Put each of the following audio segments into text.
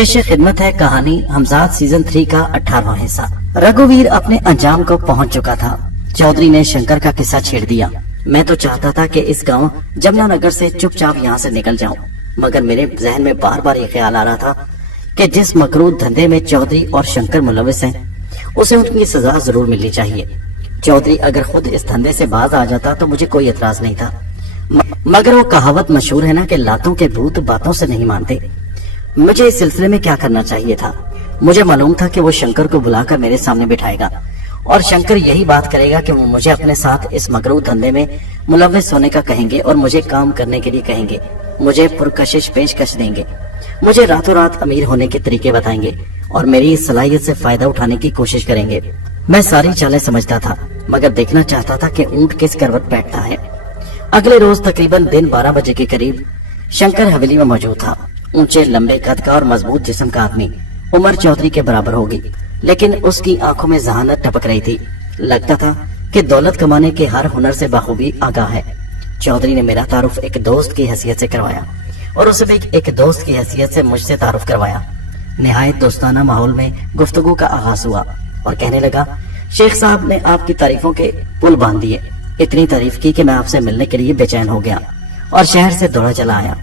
पेश खिदमत है कहानी हमजाद सीजन 3 का 18वां हिस्सा। रघुवीर अपने अंजाम को पहुंच चुका था। चौधरी ने शंकर का किस्सा छेड़ दिया। मैं तो चाहता था कि इस गांव जमुनानगर से चुपचाप यहाँ से निकल जाऊं, मगर मेरे जहन में बार बार ये ख्याल आ रहा था कि जिस मकरूर धंधे में चौधरी और शंकर मुलविस हैं, उसे उनकी सजा जरूर मिलनी चाहिए। चौधरी अगर खुद इस धंधे से बाज आ जाता तो मुझे कोई एतराज नहीं था, मगर वो कहावत मशहूर है ना कि लातों के भूत बातों से नहीं मानते। मुझे इस सिलसिले में क्या करना चाहिए था? मुझे मालूम था कि वो शंकर को बुलाकर मेरे सामने बिठाएगा और शंकर यही बात करेगा कि वो मुझे अपने साथ इस मकरूर धंधे में मुलविस होने का कहेंगे और मुझे काम करने के लिए कहेंगे, मुझे पुरकशिश पेशकश देंगे, मुझे रातों रात अमीर होने के तरीके बताएंगे और मेरी इस सलाहियत से फायदा उठाने की कोशिश करेंगे। मैं सारी चालें समझता था, मगर देखना चाहता था कि ऊंट किस करवट बैठता है। अगले रोज तकरीबन दिन 12 बजे के करीब शंकर हवेली में मौजूद था। ऊंचे लंबे कद का और मजबूत जिस्म का आदमी, उम्र चौधरी के बराबर होगी, लेकिन उसकी आंखों में जहानत टपक रही थी। लगता था कि दौलत कमाने के हर हुनर से बाखूबी आगाह है। चौधरी ने मेरा तारुफ एक दोस्त की हैसियत से करवाया और उसे भी एक दोस्त की हैसियत से मुझसे तारुफ करवाया। निहायत दोस्ताना माहौल में गुफ्तगू का आगाज हुआ और कहने लगा, शेख साहब ने आपकी तारीफों के पुल बांध दिए। इतनी तारीफ की कि मैं आपसे मिलने के लिए बेचैन हो गया और शहर से दौड़ा चला आया।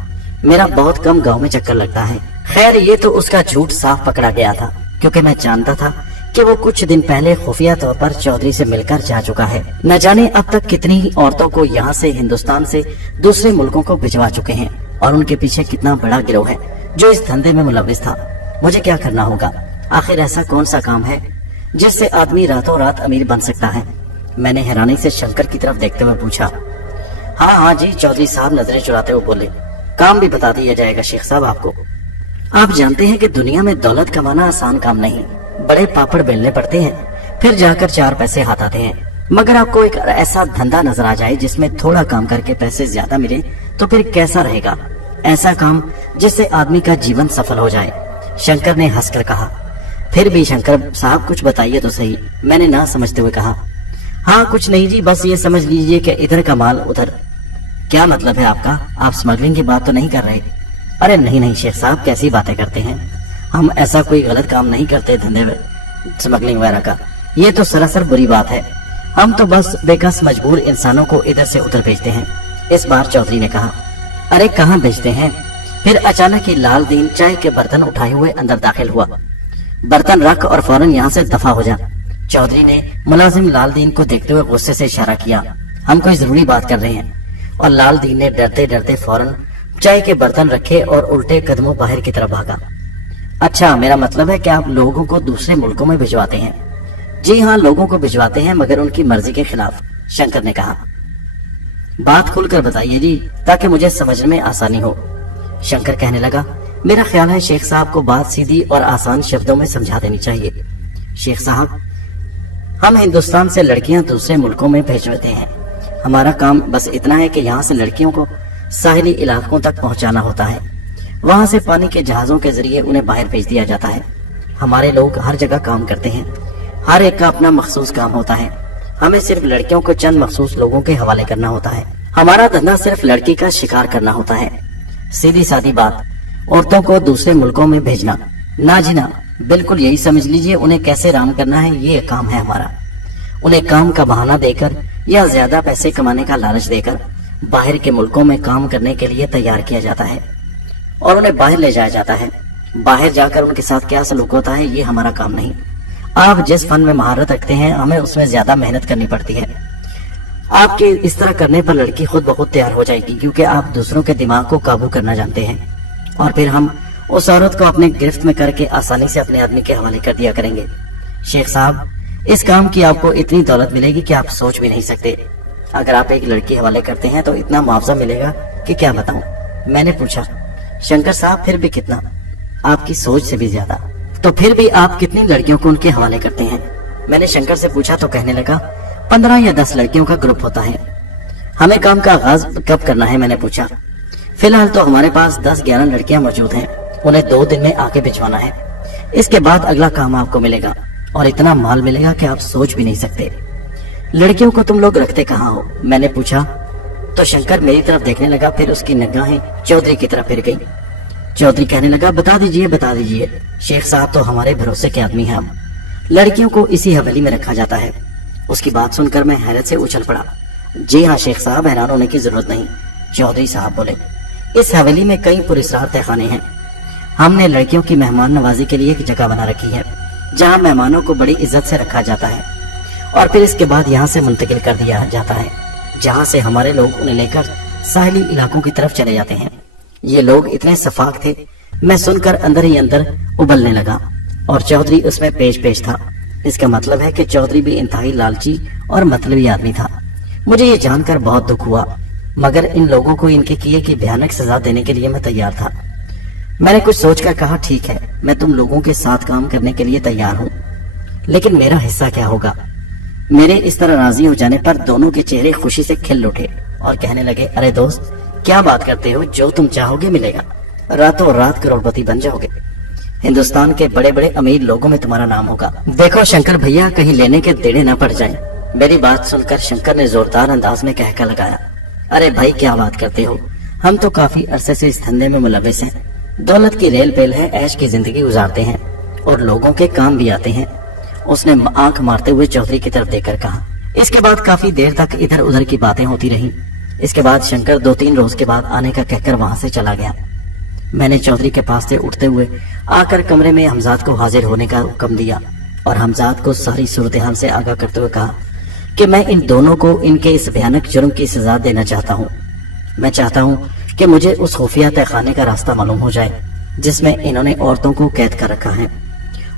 मेरा बहुत कम गांव में चक्कर लगता है। खैर, ये तो उसका झूठ साफ पकड़ा गया था, क्योंकि मैं जानता था कि वो कुछ दिन पहले खुफिया तौर पर चौधरी से मिलकर जा चुका है। न जाने अब तक कितनी ही औरतों को यहाँ से हिंदुस्तान से दूसरे मुल्कों को भिजवा चुके हैं और उनके पीछे कितना बड़ा गिरोह है जो इस धंधे में मुलविस था। मुझे क्या करना होगा? आखिर ऐसा कौन सा काम है जिससे आदमी रातों रात अमीर बन सकता है? मैंने हैरानी से शंकर की तरफ देखते हुए पूछा। हाँ जी, चौधरी साहब नजरें चुराते हुए बोले, काम भी बता दिया जाएगा शेख साहब आपको। आप जानते हैं कि दुनिया में दौलत कमाना आसान काम नहीं, बड़े पापड़ बेलने पड़ते हैं, फिर जाकर 4 पैसे हाथ आते हैं। मगर आपको एक ऐसा धंधा नजर आ जाए जिसमें थोड़ा काम करके पैसे ज्यादा मिले तो फिर कैसा रहेगा? ऐसा काम जिससे आदमी का जीवन सफल हो जाए। शंकर ने हंसकर कहा। फिर भी शंकर साहब कुछ बताइए तो सही, मैंने ना समझते हुए कहा। हाँ, कुछ नहीं जी, बस ये समझ लीजिए कि इधर का माल उधर। क्या मतलब है आपका? आप स्मगलिंग की बात तो नहीं कर रहे? अरे नहीं शेख साहब, कैसी बातें करते हैं, हम ऐसा कोई गलत काम नहीं करते धंधे में स्मगलिंग वगैरह का। ये तो सरासर बुरी बात है। हम तो बस बेकस मजबूर इंसानों को इधर से उधर भेजते हैं। इस बार चौधरी ने कहा। अरे कहाँ भेजते हैं? फिर अचानक ही लाल दीन चाय के बर्तन उठाए हुए अंदर दाखिल हुआ। बर्तन रख और फौरन यहाँ से दफा हो जा। चौधरी ने मुलाजिम लाल दीन को देखते हुए गुस्से से इशारा किया। हम कोई जरूरी बात कर रहे हैं। और लाल दीन ने डरते डरते फौरन चाय के बर्तन रखे और उल्टे कदमों बाहर की तरफ भागा। अच्छा, मेरा मतलब है कि आप लोगों को दूसरे मुल्कों में भिजवाते हैं? जी हाँ, लोगों को भिजवाते हैं, मगर उनकी मर्जी के खिलाफ, शंकर ने कहा। बात खुलकर बताइए जी, ताकि मुझे समझने में आसानी हो। शंकर कहने लगा, मेरा ख्याल है शेख साहब को बात सीधी और आसान शब्दों में समझा देनी चाहिए। शेख साहब, हम हिंदुस्तान से लड़कियां दूसरे मुल्कों में भेजते हैं। हमारा काम बस इतना है कि यहाँ से लड़कियों को साहिली इलाकों तक पहुँचाना होता है। वहाँ से पानी के जहाजों के जरिए उन्हें बाहर भेज दिया जाता है। हमारे लोग हर जगह काम करते हैं, हर एक का अपना मखसूस काम होता है। हमें सिर्फ लड़कियों को चंद मखसूस लोगों के हवाले करना होता है। हमारा धंधा सिर्फ लड़की का शिकार करना होता है। सीधी सादी बात, औरतों को दूसरे मुल्कों में भेजना ना जी ना, बिल्कुल यही समझ लीजिए। उन्हें कैसे राम करना है, ये काम है हमारा। उन्हें काम का बहाना देकर या ज्यादा पैसे कमाने का लालच देकर बाहर के मुल्कों में काम करने के लिए तैयार किया जाता है और उन्हें बाहर ले जाया जाता है। बाहर जाकर उनके साथ क्या सलूक होता है, ये हमारा काम नहीं। आप जिस फन में महारत रखते हैं, हमें उसमें ज्यादा मेहनत करनी पड़ती है। आपके इस तरह करने पर लड़की खुद ब खुद तैयार हो जाएगी, क्योंकि आप दूसरों के दिमाग को काबू करना जानते हैं और फिर हम उस औरत को अपने गिरफ्त में करके आसानी से अपने आदमी के हवाले कर दिया करेंगे। शेख साहब, इस काम की आपको इतनी दौलत मिलेगी कि आप सोच भी नहीं सकते। अगर आप एक लड़की हवाले करते हैं तो इतना मुआवजा मिलेगा कि क्या बताऊं। मैंने पूछा, शंकर साहब फिर भी कितना? आपकी सोच से भी ज्यादा। तो फिर भी आप कितनी लड़कियों को उनके हवाले करते हैं? मैंने शंकर से पूछा तो कहने लगा, 15 या 10 लड़कियों का ग्रुप होता है। हमें काम का आगाज कब करना है? मैंने पूछा। फिलहाल तो हमारे पास 10-11 लड़कियां मौजूद हैं, उन्हें 2 दिन में आके भिजवाना है। इसके बाद अगला काम आपको मिलेगा और इतना माल मिलेगा कि आप सोच भी नहीं सकते। लड़कियों को तुम लोग रखते कहाँ हो? मैंने पूछा तो शंकर मेरी तरफ देखने लगा, फिर उसकी निगाहें चौधरी की तरफ फिर गई। चौधरी कहने लगा, बता दीजिए, शेख साहब तो हमारे भरोसे के आदमी हैं। लड़कियों को इसी हवेली में रखा जाता है। उसकी बात सुनकर मैं हैरत से उछल पड़ा। जी हाँ शेख साहब, हैरान होने की जरूरत नहीं, चौधरी साहब बोले। इस हवेली में कई पुरस्कार तहखाने हैं। हमने लड़कियों की मेहमान नवाजी के लिए एक जगह बना रखी है जहाँ मेहमानों को बड़ी इज्जत से रखा जाता है और फिर इसके बाद यहाँ से मुंतकिल कर दिया जाता है, जहाँ से हमारे लोग उन्हें लेकर साहिली इलाकों की तरफ चले जाते हैं। ये लोग इतने सफाक थे, मैं सुनकर अंदर ही अंदर उबलने लगा और चौधरी उसमें पेश था। इसका मतलब है कि चौधरी भी इंतहाई लालची और मतलबी आदमी था। मुझे ये जानकर बहुत दुख हुआ, मगर इन लोगों को इनके किए की भयानक सजा देने के लिए मैं तैयार था। मैंने कुछ सोचकर कहा, ठीक है, मैं तुम लोगों के साथ काम करने के लिए तैयार हूँ, लेकिन मेरा हिस्सा क्या होगा? मेरे इस तरह राजी हो जाने पर दोनों के चेहरे खुशी से खिल उठे और कहने लगे, अरे दोस्त, क्या बात करते हो, जो तुम चाहोगे मिलेगा, रातों रात करोड़पति बन जाओगे, हिंदुस्तान के बड़े बड़े अमीर लोगों में तुम्हारा नाम होगा। देखो शंकर भैया, कहीं लेने के देने न पड़ जाए। मेरी बात सुनकर शंकर ने जोरदार अंदाज में कहकर लगाया, अरे भाई क्या बात करते हो, हम तो काफी अरसे से इस धंधे में मुलविस हैं, दौलत की रेल पेल है, ऐश की जिंदगी गुजारते हैं और लोगों के काम भी आते हैं। उसने आंख मारते हुए चौधरी की तरफ देखकर कहा। इसके बाद काफी देर तक इधर उधर की बातें होती रहीं। इसके बाद शंकर 2-3 रोज के बाद आने का कहकर वहां से चला गया। मैंने चौधरी के पास से उठते हुए आकर कमरे में हमजाद को हाजिर होने का हुक्म दिया और हमजाद को सारी सूरत हाल से आगाह करते हुए कहा कि मैं इन दोनों को इनके इस भयानक जुर्म की सजा देना चाहता हूँ। मैं चाहता हूँ कि मुझे उस खुफिया तहखाने का रास्ता मालूम हो जाए जिसमें इन्होंने औरतों को कैद कर रखा है।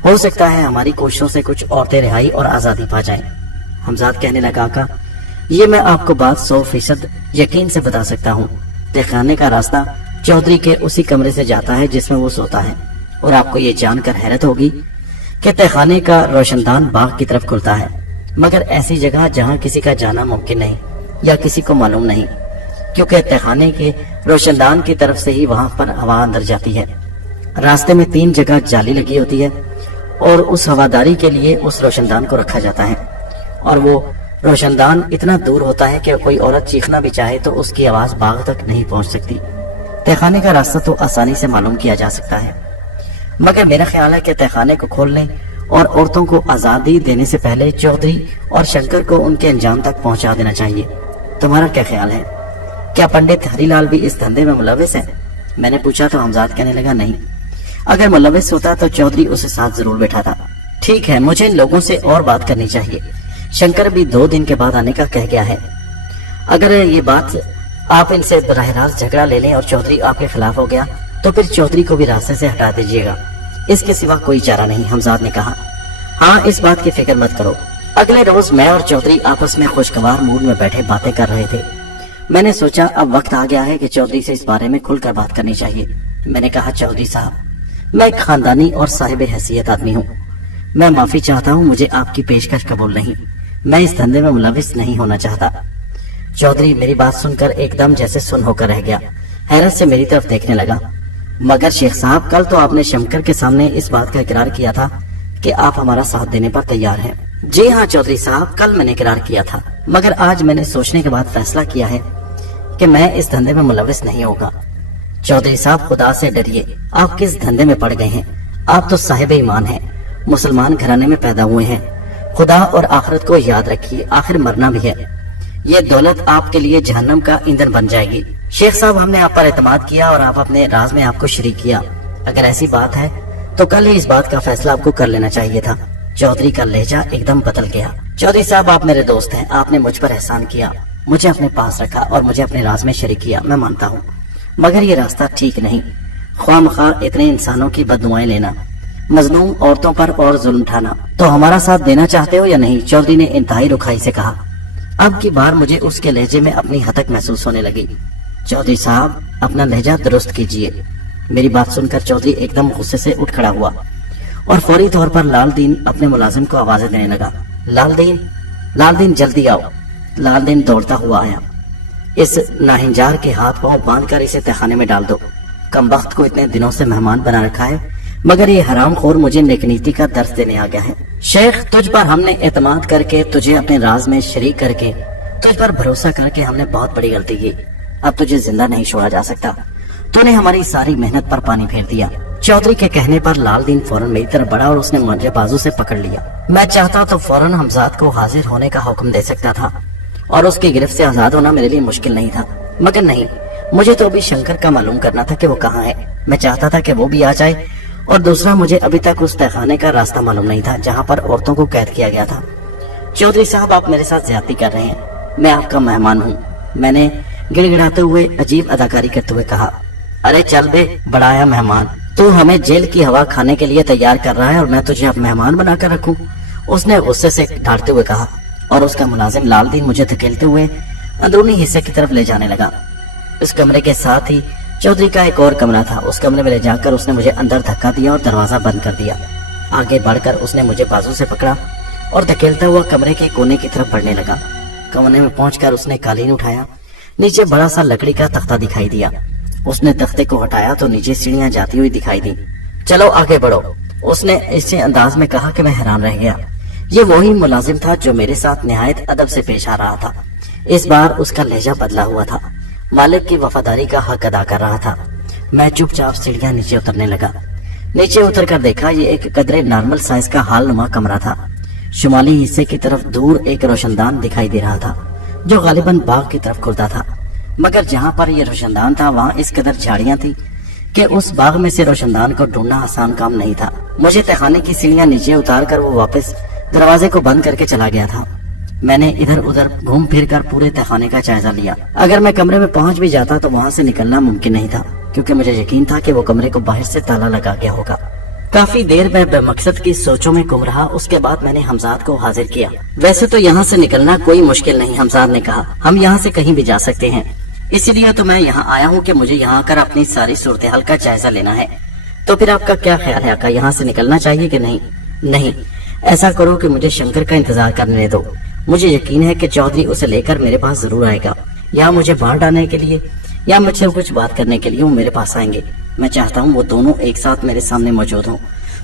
हो सकता है हमारी कोशिशों से कुछ औरतें रिहाई और आजादी पा जाएं। हमजाद कहने लगा, आका, ये मैं आपको बात 100% यकीन से बता सकता हूँ। तहखाने का रास्ता चौधरी के उसी कमरे से जाता है जिसमें वो सोता है, और आपको ये जानकर हैरत होगी कि तहखाने का रोशनदान बाग की तरफ खुलता है, मगर ऐसी जगह जहाँ किसी का जाना मुमकिन नहीं या किसी को मालूम नहीं, क्योंकि तहखाने के रोशनदान की तरफ से ही वहां पर हवा अंदर जाती है। रास्ते में 3 जगह जाली लगी होती है और उस हवादारी के लिए उस रोशनदान को रखा जाता है, और वो रोशनदान इतना दूर होता है कि कोई औरत चीखना भी चाहे तो उसकी आवाज बाग तक नहीं पहुंच सकती। तहखाने का रास्ता तो आसानी से मालूम किया जा सकता है, मगर मेरा ख्याल है कि तहखाने को खोलने और औरतों को आजादी देने से पहले चौधरी और शंकर को उनके अंजाम तक पहुंचा देना चाहिए। तुम्हारा क्या ख्याल है? क्या पंडित हरीलाल भी इस धंधे में मुलविस है? मैंने पूछा तो हमजाद कहने लगा, नहीं, अगर मुलविस होता तो चौधरी उसे साथ जरूर बैठा था। ठीक है, मुझे इन लोगों से और बात करनी चाहिए। शंकर भी 2 दिन के बाद आने का कह गया है। अगर ये बात आप इनसे बराह रास्त झगड़ा ले लें और चौधरी आपके खिलाफ हो गया तो फिर चौधरी को भी रास्ते से हटा दीजिएगा, इसके सिवा कोई चारा नहीं, हमजाद ने कहा। हाँ, इस बात की फिक्र मत करो। अगले रोज मैं और चौधरी आपस में खुशगवार मूड में बैठे बातें कर रहे थे। मैंने सोचा अब वक्त आ गया है कि चौधरी से इस बारे में खुलकर बात करनी चाहिए। मैंने कहा, चौधरी साहब, मैं एक खानदानी और साहिब हैसियत आदमी हूँ। मैं माफी चाहता हूँ, मुझे आपकी पेशकश कबूल नहीं। मैं इस धंधे में मुलविस नहीं होना चाहता। चौधरी मेरी बात सुनकर एकदम जैसे सुन होकर रह गया, हैरत से मेरी तरफ देखने लगा। मगर शेख साहब, कल तो आपने शंकर के सामने इस बात का इकरार किया था कि आप हमारा साथ देने पर तैयार हैं। जी हाँ चौधरी साहब, कल मैंने इकरार किया था, मगर आज मैंने सोचने के बाद फैसला किया है कि मैं इस धंधे में मुलविस नहीं होगा। चौधरी साहब, खुदा से डरिए, आप किस धंधे में पड़ गए हैं? आप तो साहिब ईमान हैं, मुसलमान घराने में पैदा हुए हैं। खुदा और आखिरत को याद रखिए, आखिर मरना भी है। ये दौलत आपके लिए जहन्नम का ईंधन बन जाएगी। शेख साहब, हमने आप पर एतमाद किया और आप अपने राज में आपको शरीक किया। अगर ऐसी बात है तो कल ही इस बात का फैसला आपको कर लेना चाहिए था। चौधरी का लहजा एकदम बदल गया। चौधरी साहब, आप मेरे दोस्त हैं, आपने मुझ पर एहसान किया, मुझे अपने पास रखा और मुझे अपने राज में शरीक किया, मैं मानता हूँ, मगर ये रास्ता ठीक नहीं। ख्वामख्वाह इतने इंसानों की बददुआएं लेना, मजलूम औरतों पर और जुल्म उठाना। तो हमारा साथ देना चाहते हो या नहीं? चौधरी ने इंतहाई रुखाई से कहा। अब की बार मुझे उसके लहजे में अपनी हतक महसूस होने लगी। चौधरी साहब, अपना लहजा दुरुस्त कीजिए। मेरी बात सुनकर चौधरी एकदम गुस्से से उठ खड़ा हुआ और फौरी तौर पर लाल दीन अपने मुलाजिम को आवाजें देने लगा। लाल दीन जल्दी आओ। लाल दीन दौड़ता हुआ आया। इस नाहिंजार के हाथ पांव बांधकर इसे तहखाने में डाल दो। कमबख्त को इतने दिनों से मेहमान बना रखा है, मगर ये हरामखोर मुझे नेकनीति का दर्स देने आ गया है। शेख, तुझ पर हमने एतमाद करके, तुझे अपने राज में शरीक करके, तुझ पर भरोसा करके हमने बहुत बड़ी गलती की। अब तुझे जिंदा नहीं छोड़ा जा सकता। तूने हमारी सारी मेहनत पर पानी फेर दिया। चौधरी के कहने पर लालदीन फौरन मेरी तरफ बढ़ा और उसने मुझे बाजू से पकड़ लिया। मैं चाहता तो फौरन हमजाद को हाजिर होने का हुक्म दे सकता था और उसकी गिरफ्त से आजाद होना मेरे लिए मुश्किल नहीं था, मगर नहीं, मुझे तो अभी शंकर का मालूम करना था कि वो कहाँ है। मैं चाहता था कि वो भी आ जाए, और दूसरा, मुझे अभी तक उस तहखाने का रास्ता मालूम नहीं था जहाँ पर औरतों को कैद किया गया था। चौधरी साहब, आप मेरे साथ ज्यादती कर रहे हैं। मैं आपका मेहमान हूँ, मैंने गिड़गिड़ाते हुए अजीब अदाकारी करते हुए कहा। अरे चल बे, बड़ा आया मेहमान, तू हमें जेल की हवा खाने के लिए तैयार कर रहा है और मैं तुझे अब मेहमान बनाकर रखूं? उसने गुस्से से डांटते हुए कहा, और उसका मुलाजिम लालदीन मुझे धकेलते हुए अंदरूनी हिस्से की तरफ ले जाने लगा। इस कमरे के साथ ही चौधरी का एक और कमरा था। उस कमरे में ले जाकर उसने मुझे अंदर धक्का दिया और दरवाजा बंद कर दिया। आगे बढ़कर उसने मुझे बाजू से पकड़ा और धकेलता हुआ कमरे के कोने की तरफ बढ़ने लगा। कोने में पहुंचकर उसने कालीन उठाया। नीचे बड़ा सा लकड़ी का तख्ता दिखाई दिया। उसने तख्ते को हटाया तो नीचे सीढ़ियां जाती हुई दिखाई दी। चलो आगे बढ़ो, उसने इसे अंदाज में कहा कि मैं हैरान रह गया। ये वही मुलाजिम था जो मेरे साथ निहायत अदब से पेश आ रहा था। इस बार उसका लहजा बदला हुआ था, मालिक की वफादारी का हक अदा कर रहा था। मैं चुपचाप सीढ़ियां नीचे उतरने लगा। नीचे उतरकर देखा, ये एक कदरे नॉर्मल साइज का हाल नुमा कमरा था। शुमाली हिस्से की तरफ दूर एक रोशनदान दिखाई दे रहा था जो गालिबन बाग की तरफ खुलता था, मगर जहाँ पर यह रोशनदान था वहाँ इस कदर झाड़ियां थी कि उस बाग में से रोशनदान को ढूंढना आसान काम नहीं था। मुझे तहखाने की सीढ़ियां नीचे उतार कर वो वापस दरवाजे को बंद करके चला गया था। मैंने इधर उधर घूम फिर कर पूरे तहखाने का जायजा लिया। अगर मैं कमरे में पहुंच भी जाता तो वहां से निकलना मुमकिन नहीं था, क्योंकि मुझे यकीन था कि वो कमरे को बाहर से ताला लगा गया होगा। काफी देर में बेमकसद की सोचों में गुम रहा। उसके बाद मैंने हमजाद को हाजिर किया। वैसे तो यहाँ से निकलना कोई मुश्किल नहीं, हमजाद ने कहा, हम यहाँ से कहीं भी जा सकते हैं। इसीलिए तो मैं यहाँ आया हूँ कि मुझे यहाँ आकर अपनी सारी सूरत हाल का जायजा लेना है। तो फिर आपका क्या ख्याल है आका, यहाँ से निकलना चाहिए कि नहीं? नहीं, ऐसा करो कि मुझे शंकर का इंतजार करने दो। मुझे यकीन है कि चौधरी उसे लेकर मेरे पास जरूर आएगा, या मुझे बाहर डालने के लिए या मुझसे कुछ बात करने के लिए वो मेरे पास आएंगे। मैं चाहता हूँ वो दोनों एक साथ मेरे सामने मौजूद हों,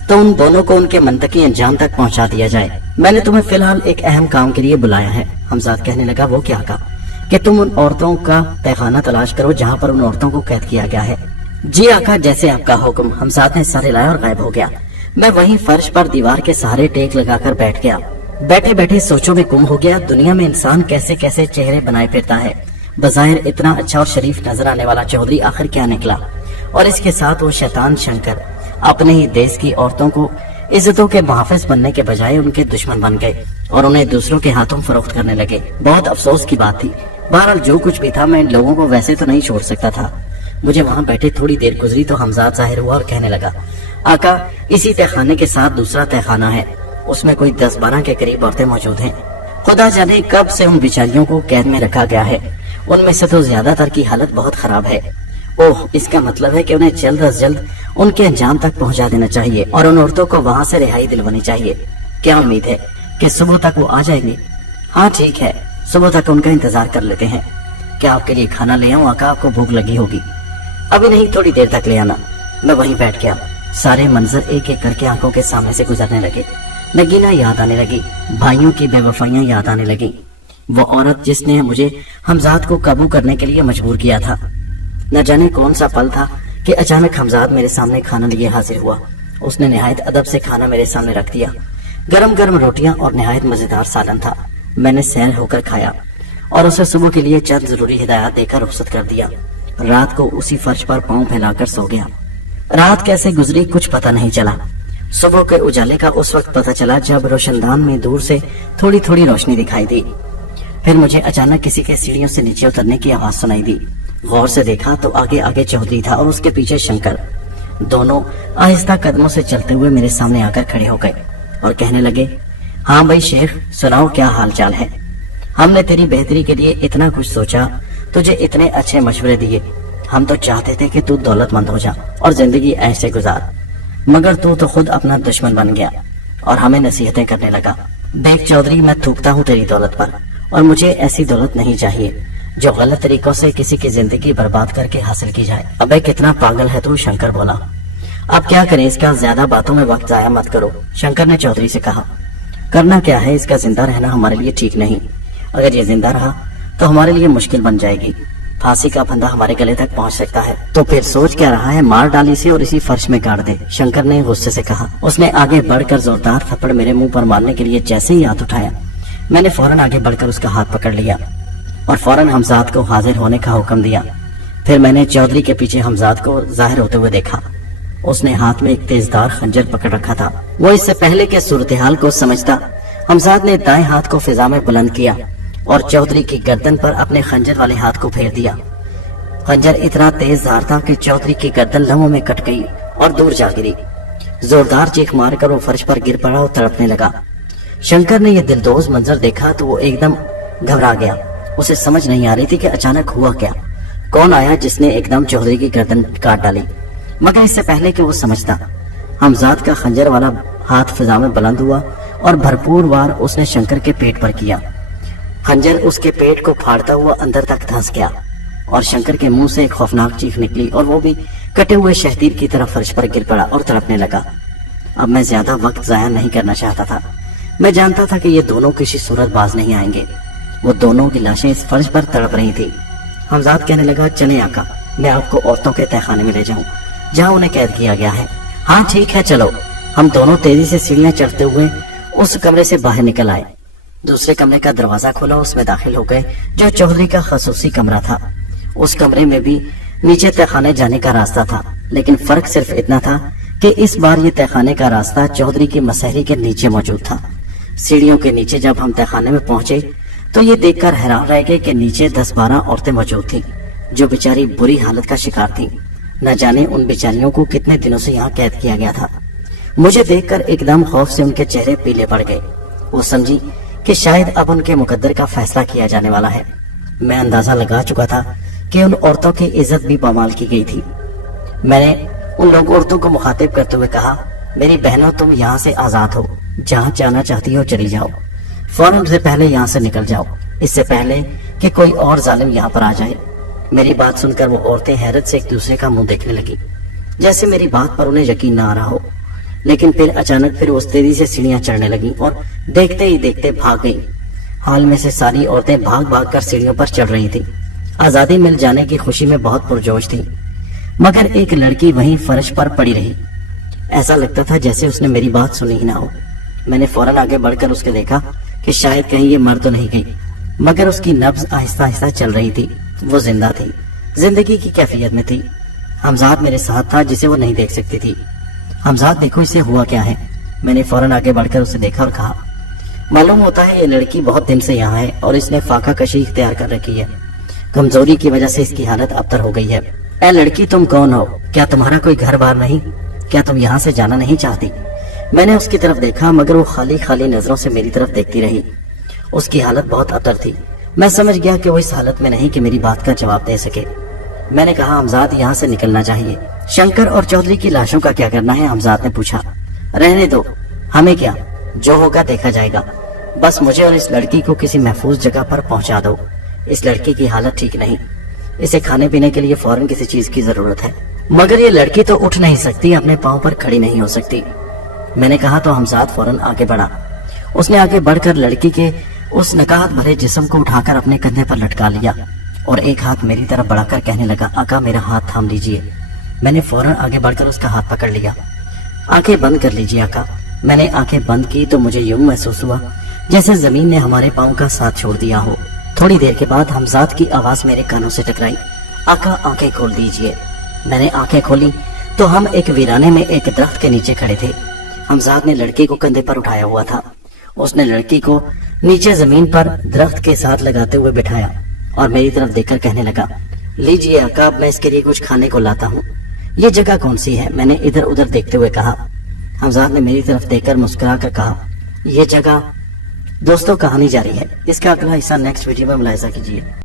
तो उन दोनों को उनके मंतकी अंजाम तक पहुँचा दिया जाए। मैंने तुम्हें फिलहाल एक अहम काम के लिए बुलाया है। हमजाद कहने लगा, वो क्या? का कि तुम उन औरतों का तहखाना तलाश करो जहाँ पर उन औरतों को कैद किया गया है। जी आका, जैसे आपका हुक्म। हमजाद ने सर हिलाया और गायब हो गया। मैं वहीं फर्श पर दीवार के सहारे टेक लगाकर बैठ गया। बैठे बैठे सोचों में गुम हो गया। दुनिया में इंसान कैसे कैसे चेहरे बनाए फिरता है। बज़ाहिर इतना अच्छा और शरीफ नजर आने वाला चौधरी आखिर क्या निकला, और इसके साथ वो शैतान शंकर अपने ही देश की औरतों को इज्जतों के मुहाफिज बनने के बजाय उनके दुश्मन बन गए और उन्हें दूसरों के हाथों फरोख्त करने लगे। बहुत अफसोस की बात थी। बहरहाल जो कुछ भी था, मैं इन लोगों को वैसे तो नहीं छोड़ सकता था। मुझे वहां बैठे थोड़ी देर गुजरी तो हमजाद जाहिर हुआ और कहने लगा, आका, इसी तहखाने के साथ दूसरा तहखाना है, उसमें कोई 10-12 के करीब औरतें मौजूद हैं। खुदा जाने कब से उन बेचारियों को कैद में रखा गया है। उनमें से तो ज्यादातर की हालत बहुत खराब है। ओह, इसका मतलब है कि उन्हें जल्द अज जल्द उनके अंजाम तक पहुंचा देना चाहिए और उन औरतों को वहां से रिहाई दिलवानी चाहिए। क्या उम्मीद है कि सुबह तक वो आ जाएंगे? हाँ ठीक है, सुबह तक उनका इंतजार कर लेते हैं। क्या आपके लिए खाना ले आऊं आका? आपको भूख लगी होगी। अभी नहीं, थोड़ी देर तक ले आना। मैं वहीं बैठ गया। सारे मंजर एक एक करके आंखों के सामने से गुजरने लगे। नगीना याद आने लगी, भाइयों की बेवफाइयां याद आने लगी। वो औरत जिसने मुझे हमजाद को काबू करने के लिए मजबूर किया था। न जाने कौन सा पल था कि अचानक हमजाद मेरे सामने खाना लिए हाजिर हुआ। उसने निहायत अदब से खाना मेरे सामने रख दिया। गरम गरम रोटियां और निहायत मजेदार सालन था। मैंने सैर होकर खाया और उसे सुबह के लिए चंद जरूरी हिदायत देकर रुखसत कर दिया। रात को उसी फर्श पर पांव फैलाकर सो गया। रात कैसे गुजरी कुछ पता नहीं चला। सुबह के उजाले का उस वक्त पता चला जब रोशनदान में दूर से थोड़ी थोड़ी रोशनी दिखाई दी। फिर मुझे अचानक किसी के सीढ़ियों से नीचे उतरने की आवाज सुनाई दी। गौर से देखा तो आगे आगे चौधरी था और उसके पीछे शंकर। दोनों आहिस्ता कदमों से चलते हुए मेरे सामने आकर खड़े हो गए और कहने लगे, हाँ भाई शेख, सुनाओ क्या हाल चाल है। हमने तेरी बेहतरी के लिए इतना कुछ सोचा, तुझे इतने अच्छे मशवरे दिए। हम तो चाहते थे कि तू दौलतमंद हो जा और जिंदगी ऐसे गुजार, मगर तू तो खुद अपना दुश्मन बन गया और हमें नसीहतें करने लगा। देख चौधरी, मैं थूकता हूँ तेरी दौलत पर, और मुझे ऐसी दौलत नहीं चाहिए जो गलत तरीकों से किसी की जिंदगी बर्बाद करके हासिल की जाए। अबे कितना पागल है तू, शंकर बोला। अब क्या करें, इसका ज्यादा बातों में वक्त जाया मत करो, शंकर ने चौधरी से कहा। करना क्या है, इसका जिंदा रहना हमारे लिए ठीक नहीं। अगर ये जिंदा रहा तो हमारे लिए मुश्किल बन जाएगी। پھانسی کا پھندا ہمارے گلے تک پہنچ سکتا ہے، تو پھر سوچ کیا رہا ہے، مار ڈال اسے اور اسی فرش میں گاڑ دے، شنکر نے غصے سے کہا۔ اس نے آگے بڑھ کر زوردار تھپڑ میرے منہ پر مارنے کے لیے جیسے ہی ہاتھ اٹھایا، میں نے فوراً آگے بڑھ کر اس کا ہاتھ پکڑ لیا اور فوراً حمزاد کو حاضر ہونے کا حکم دیا۔ پھر میں نے چودھری کے پیچھے حمزاد کو ظاہر ہوتے ہوئے دیکھا۔ اس نے ہاتھ میں ایک تیزدار خنجر پکڑ رکھا تھا۔ وہ اس سے پہلے کہ صورتحال کو سمجھتا، حمزاد نے دائیں ہاتھ کو فضا میں بلند کیا اور چودھری کی گردن پر اپنے خنجر والے ہاتھ کو پھیر دیا۔ خنجر اتنا تیز دھار تھا کہ چودھری کی گردن لمحوں میں کٹ گئی اور دور جا گری۔ زوردار چیخ مار کر وہ فرش پر گر پڑا اور تڑپنے لگا۔ شنکر نے یہ دلدوز منظر دیکھا تو وہ ایک دم گھبرا گیا۔ اسے سمجھ نہیں آ رہی تھی کہ اچانک ہوا کیا، کون آیا جس نے ایک دم چودھری کی گردن کاٹ ڈالی۔ مگر اس سے پہلے کہ وہ سمجھتا، حمزاد کا خنجر والا ہاتھ فضا میں بلند ہوا اور بھرپور وار اس نے شنکر کے پیٹ پر کیا۔ خنجر اس کے پیٹ کو پھاڑتا ہوا اندر تک دھنس گیا اور شنکر کے منہ سے ایک خوفناک چیخ نکلی اور وہ بھی کٹے ہوئے شہتیر کی طرف فرش پر گر پڑا اور تڑپنے لگا۔ اب میں زیادہ وقت ضائع نہیں کرنا چاہتا تھا۔ میں جانتا تھا کہ یہ دونوں کسی صورت باز نہیں آئیں گے۔ وہ دونوں کی لاشیں اس فرش پر تڑپ رہی تھی۔ حمزاد کہنے لگا، چلیں آقا، میں آپ کو عورتوں کے تہخانے میں لے جاؤں جہاں انہیں قید کیا گیا ہے۔ ہاں ٹھیک ہے چلو۔ ہم دونوں تیزی سے سیڑھیاں چڑھتے ہوئے اس کمرے سے باہر نکل آئے۔ دوسرے کمرے کا دروازہ کھولا، اس میں داخل ہو گئے جو چودھری کا خصوصی کمرہ تھا۔ اس کمرے میں بھی نیچے تہخانے جانے کا راستہ تھا، لیکن فرق صرف اتنا تھا کہ اس بار یہ تہخانے کا راستہ چودھری کی مسحری کے نیچے موجود تھا۔ سیڑھیوں کے نیچے جب ہم تہخانے میں پہنچے تو یہ دیکھ کر حیران رہ گئے کہ نیچے 10-12 عورتیں موجود تھیں جو بیچاری بری حالت کا شکار تھیں۔ نہ جانے ان بیچاریوں کو کتنے دنوں سے یہاں قید کیا گیا تھا۔ مجھے دیکھ کر ایک دم خوف سے ان کے چہرے پیلے پڑ گئے۔ وہ سمجھی کہ شاید اب ان کے مقدر کا فیصلہ کیا جانے والا ہے۔ میں اندازہ لگا چکا تھا کہ ان عورتوں کی عزت بھی پامال کی گئی تھی۔ میں نے ان لوگ عورتوں کو مخاطب کرتے ہوئے کہا، میری بہنوں تم یہاں سے آزاد ہو، جہاں جانا چاہتی ہو چلی جاؤ، فوراً سے پہلے یہاں سے نکل جاؤ، اس سے پہلے کہ کوئی اور ظالم یہاں پر آ جائے۔ میری بات سن کر وہ عورتیں حیرت سے ایک دوسرے کا منہ دیکھنے لگی، جیسے میری بات پر انہیں یقین نہ آ رہا ہو۔ لیکن پھر اچانک پھر اس تیزی سے سیڑھیاں چڑھنے لگی اور دیکھتے ہی دیکھتے بھاگ گئی۔ حال میں سے ساری عورتیں بھاگ بھاگ کر سیڑھیوں پر چڑھ رہی تھی، آزادی مل جانے کی خوشی میں بہت پرجوش تھی۔ مگر ایک لڑکی وہیں فرش پر پڑی رہی، ایسا لگتا تھا جیسے اس نے میری بات سنی ہی نہ ہو۔ میں نے فوراً آگے بڑھ کر اس کے دیکھا کہ شاید کہیں یہ مر تو نہیں گئی، مگر اس کی نبض آہستہ آہستہ چل رہی تھی۔ وہ زندہ تھی، زندگی کی کیفیت میں تھی۔ حمزاد میرے ساتھ تھا جسے وہ نہیں دیکھ سکتی تھی۔ حمزاد دیکھو اسے ہوا کیا ہے؟ میں نے فوراً آگے بڑھ کر اسے دیکھا اور کہا، معلوم ہوتا ہے یہ لڑکی بہت دن سے یہاں ہے اور اس نے فاقہ کشی اختیار کر رکھی ہے۔ کمزوری کی وجہ سے اس کی حالت ابتر ہو گئی ہے۔ اے لڑکی تم کون ہو؟ کیا تمہارا کوئی گھر بار نہیں؟ کیا تم یہاں سے جانا نہیں چاہتی؟ میں نے اس کی طرف دیکھا مگر وہ خالی خالی نظروں سے میری طرف دیکھتی رہی۔ اس کی حالت بہت ابتر تھی۔ میں سمجھ گیا کہ وہ اس حالت میں نہیں کہ میری بات کا جواب دے سکے۔ میں نے کہا، حمزاد یہاں سے نکلنا چاہیے۔ شنکر اور چودھری کی لاشوں کا کیا کرنا ہے؟ حمزاد نے پوچھا۔ رہنے دو، ہمیں کیا، جو ہوگا دیکھا جائے گا، بس مجھے اور اس لڑکی کو کسی محفوظ جگہ پر پہنچا دو۔ اس لڑکی کی حالت ٹھیک نہیں، اسے کھانے پینے کے لیے فوراً کسی چیز کی ضرورت ہے۔ مگر یہ لڑکی تو اٹھ نہیں سکتی، اپنے پاؤں پر کھڑی نہیں ہو سکتی۔ میں نے کہا تو حمزاد فوراً آگے بڑھا۔ اس نے آگے بڑھ کر لڑکی کے اس نکاحت بھرے جسم کو اٹھا کر اپنے کندھے پر لٹکا لیا اور ایک ہاتھ میری طرف بڑھا کر کہنے لگا، آقا میرا ہاتھ تھام لیجئے۔ میں نے فوراً آگے بڑھ کر اس کا ہاتھ پکڑ لیا۔ آنکھیں بند کر لیجئے آقا۔ میں نے آنکھیں بند کی تو مجھے یوں محسوس ہوا جیسے زمین نے ہمارے پاؤں کا ساتھ چھوڑ دیا ہو۔ تھوڑی دیر کے بعد حمزاد کی آواز میرے کانوں سے ٹکرائی، آقا آنکھیں کھول دیجئے۔ میں نے آنکھیں کھولی تو ہم ایک ویرانے میں ایک درخت کے نیچے کھڑے تھے۔ حمزاد نے لڑکی کو کندھے پر اٹھایا ہوا تھا۔ اس نے لڑکی کو نیچے زمین پر درخت کے ساتھ لگاتے ہوئے بٹھایا اور میری طرف دیکھ کر کہنے لگا، لیجئے آقا میں اس کے لیے کچھ کھانے کو لاتا ہوں۔ یہ جگہ کون سی ہے؟ میں نے ادھر ادھر دیکھتے ہوئے کہا۔ حمزاد نے میری طرف دیکھ کر مسکرا کر کہا، یہ جگہ۔ دوستو کہانی جاری ہے، اس کا اگلا حصہ نیکسٹ ویڈیو میں ملاحظہ کیجیے۔